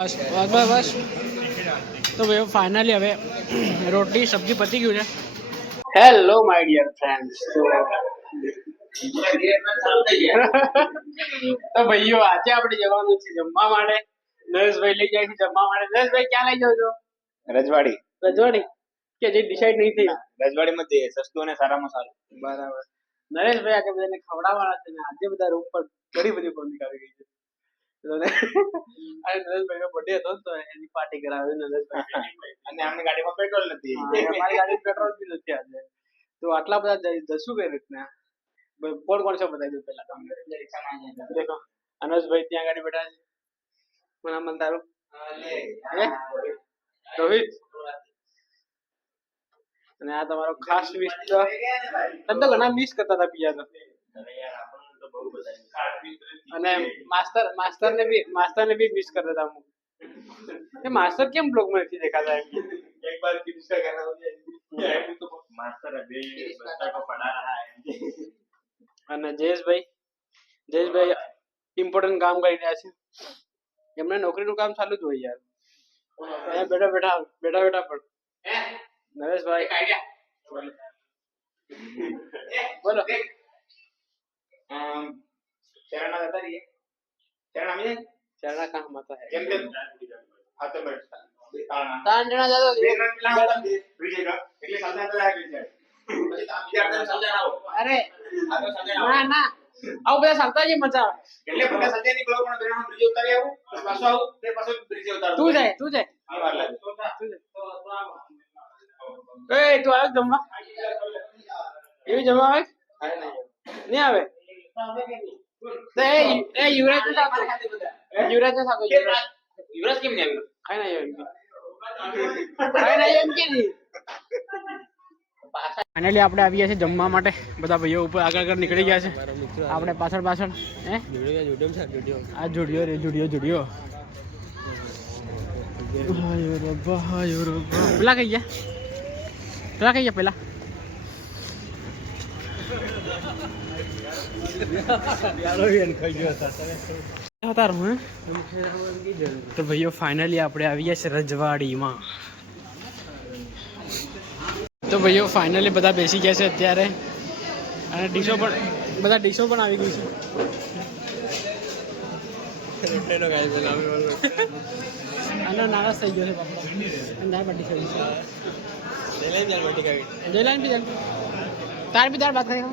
બસ બસ બસ બસ તો ભાઈ फाइनली હવે રોટલી સબ્જી પતી ગયું છે। Hello my dear friends. તો ભાઈઓ આજે આપણે જવાનું છે જમવા માટે। નરેશભાઈ લઈ જાય છે જમવા માટે। નરેશભાઈ ક્યાં લઈ જાવ છો? રજવાડી રજવાડી કે જે ડિસાઈડ નહીં થઈ? રજવાડીમાં જે સસ્તું અને સારામાં સારું। બરાબર। નરેશભાઈ આજે બધાને ખવડાવવાના છે ને આજે બધા રૂમ પર ઘણી બધી પબ્લિક આવી ગઈ છે। અને નરેશભાઈનો બર્થડે હતો તો એની પાર્ટી કરાવી નરેશભાઈ। અને આમની ગાડીમાં પેટ્રોલ નથી। અમારી ગાડી પેટ્રોલ બી નથી આજે। તો આટલા બધા જશું કઈ રીતના? કોણ કોણ છે બતાવી દો પહેલા તમને। દેખો અનસભાઈ ત્યાં ગાડી બેઠા છે। શું નામ છે તારું? રોહિત। અને આ તમારો ખાસ મિત્ર। તમે તો ઘણા મિસ કરતા હતા બીજા તો। અને માસ્ટર ને બી મિસ કરતા હતા હું। એ માસ્ટર કેમ બ્લોગ માં નથી દેખાતા? एक बार फिनिश का कहना हो जाए तो मास्टर अभी बच्चा को पढ़ा रहा है। અને જયેશભાઈ ઇમ્પોર્ટન્ટ કામ કરી રહ્યા છે। એમને નોકરીનું કામ ચાલુ જ હોય યાર। બેઠા પણ નરેશભાઈ બોલો। चरणा जाता रही है। चरणा में चरणा कहाँ माता है? केम के हाथे बैठता ત્રણ જણા જાતો વિજય કા એટલે સમજાતા રહે વિજય પછી વિદ્યાર્થીને સમજાવો। અરે ના આવું બધા ચાલતા જ મજા આવે। એટલે બધા સમજે નહીં પેલો પણ બેના બ્રિજ ઉતારી આવું પાછો આવું તે પાછો બ્રિજ ઉતારું। તું જાય આ વાર લાગે। એ તું આવે જમવા? એવી જમવા આવે? નહીં આવે તો એ યુવરાજ ને થાકો। યુવરાજ કેમ નહીં આવ્યો? ખાઈ ના એમ કે નહીં। ફાઇનલી આપણે આવી ગયા છે જમવા માટે। બધા ભાઈઓ ઉપર આગળ નીકળી ગયા છે। આપણે પાછળ હે આ જુડિયો પેલા કઈ ગયા પેલા તો ભાઈઓ ફાઇનલી આપણે આવી ગયા છે રજવાડીમાં। તો ભાઈઓ ફાઇનલી બધા બેસી ગયા છે અત્યારે અને ડીશો પણ આવી ગઈ છે। આનો નારાજ થઈ ગયો છે તાર બી બાત કરી।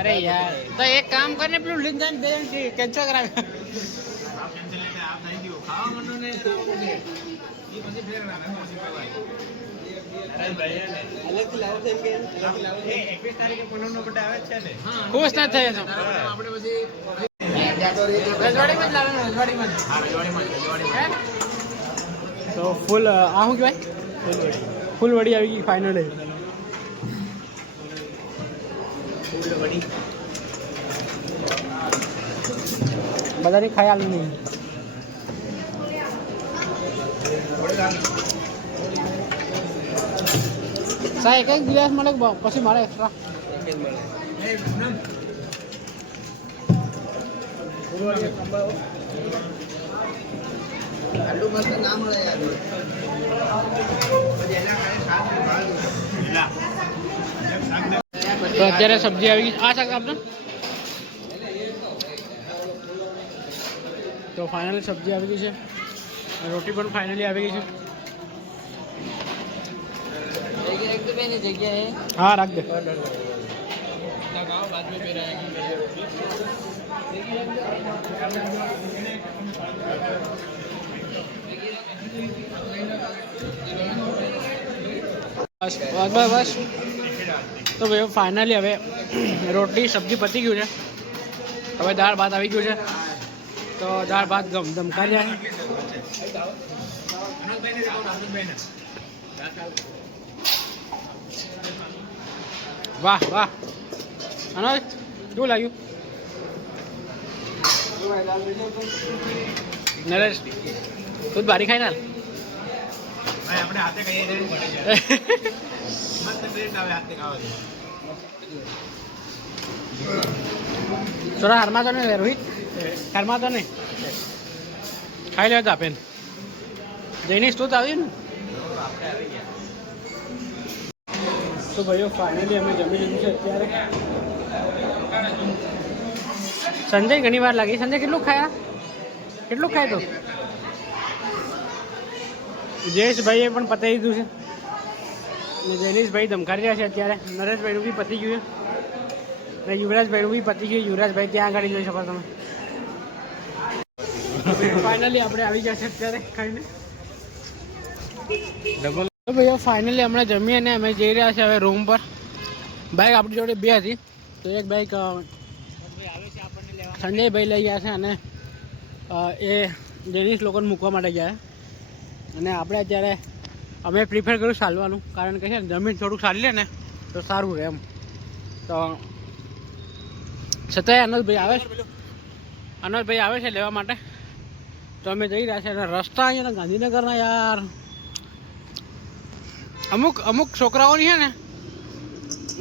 अरे यार तो एक काम करने पेलू लिख जाने दे कैंसिल करा। खुश ना थे तो फुल आहू के भाई फुल वड़ी આવી ગઈ ફાઇનલી। બધાની ખ્યાલ નહીં સાહેબ એક ગ્લાસ મળે પછી મારે એક્સ્ટ્રા તો અત્યારે સબ્જી આવી ગઈ। આ શાક આપજો। તો ફાઇનલી સબ્જી આવી ગઈ છે રોટી પણ ફાઇનલી આવી ગઈ છે। હા રાખ દે। બસ બસ બસ તો ભાઈ ફાઇનલી હવે રોટલી સબ્જી પતી ગયું છે। હવે દાળ ભાત આવી ગયું છે તો દાળ ભાત ધમકા જાય। વાહ વાહ અનોજ શું લાગ્યું? નરેશ તું બારી ખાઈ ના આપણે હાથે કહીએ છે મસ્ત ટ્રેન આવે હાથે ખાવા। થોડા હારમાં તો નહીં રોહિત હારમાં તો નહીં ખાઈ લે આપે જઈનીશ તો આવ્યું ને. આપણે આવી ગયા. તો ભાઈઓ ફાઇનલી અમે જમી લીધું છે અત્યારે. સંજય ઘણી વાર લાગી. સંજય કેટલું ખાયા? કેટલું ખાય તો? જયેશભાઈએ પણ પતાવી દીધું છે અને જૈનીશભાઈ ધમકારી રહ્યા છે અત્યારે. નરેશભાઈનું બી પતી ગયું છે અને યુવરાજભાઈનું બી પતી ગયું. યુવરાજભાઈ ત્યાં આગળ જોઈ શકો તમે. ફાઇનલી આપણે આવી ગયા છે અત્યારે ખાઈને ડબલ. તો ભાઈઓ ફાઇનલી હમણાં જમીએ અને અમે જઈ રહ્યા છીએ હવે રૂમ પર. બાઇક આપણી જોડે બે હતી તો એક બાઇક સંજયભાઈ લઈ ગયા છે અને એ જેનીસ લોકોને મૂકવા માટે ગયા અને આપણે અત્યારે અમે પ્રિફર કર્યું ચાલવાનું, કારણ કે છે ને જમીન થોડુંક ચાલી લે ને તો સારું રહે એમ. તો છતાંય અનોજભાઈ આવે છે લેવા માટે તો અમે જઈ રહ્યા છીએ. અને રસ્તા અહીંયા ગાંધીનગરના યાર અમુક છોકરાઓની છે ને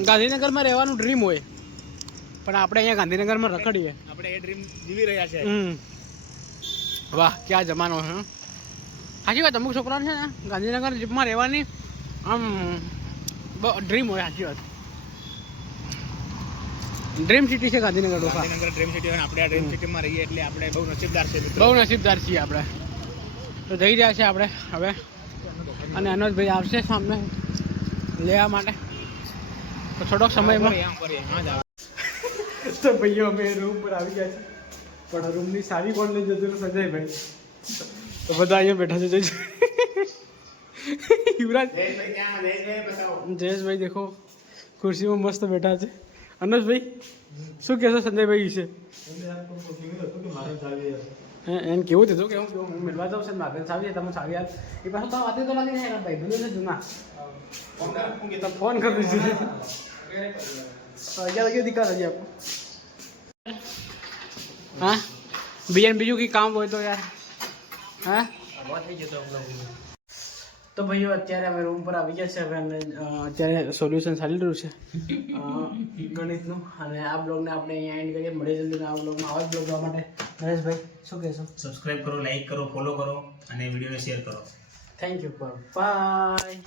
ગાંધીનગરમાં રહેવાનું ડ્રીમ હોય પણ આપણે અહીંયા ગાંધીનગરમાં રખડીએ. આપણે એ ડ્રીમ જીવી રહ્યા છે. વાહ ક્યાં જમાનો છે. સાચી વાત, અમુક છોકરાઓને છે ને ગાંધીનગર જીપમાં રહેવાની આમ ડ્રીમ હોય. સાચી વાત, ડ્રીમ સિટી છે ગાંધીનગર. ગાંધીનગર ડ્રીમ સિટી હોય. આપણે આ ડ્રીમ સિટીમાં રહીએ એટલે આપણે બહુ નસીબદાર છે. બહુ નસીબદાર છીએ આપણે. તો જઈ રહ્યા છીએ આપણે હવે અને અનોજભાઈ આવશે સામે લેવા માટે તો થોડોક સમયમાં. તો ભાઈઓ અમે રૂમ પર આવી ગયા છીએ પણ રૂમની સારી કોણ લઈ જતું સંજયભાઈ. તો બધા અહીંયા બેઠા છે. યુવરાજ જયેશભાઈ દેખો ખુરશીમાં મસ્ત બેઠા છે. અનુજભાઈ શું કહેશો સંજયભાઈ વિશે? એમ કેવું હતું કે હું મેળવા જાઉં છે મારે સાવી તમે સાવી યાર એ પાછું તમે વાતે તો લાગી ને ભાઈ બધું છે જૂના ફોન કરી દીધું. 11 વાગે દીકરા હજી આપો. હા બીજું કંઈ કામ હોય તો યાર. હા તો ભાઈઓ અત્યારે અમે રૂમ પર આવી ગયા છે હવે અને અત્યારે સોલ્યુશન ચાલી રહ્યું છે ગણિતનું. અને આ બ્લોગને આપણે અહીંયા એન્ડ કરીએ. મળે જલ્દી આ બ્લોગમાં આવા જ બ્લોગ જોવા માટે. નરેશભાઈ શું કહેશો? સબસ્ક્રાઇબ કરો, લાઈક કરો, ફોલો કરો અને વિડીયોને શેર કરો. Thank you. બાય.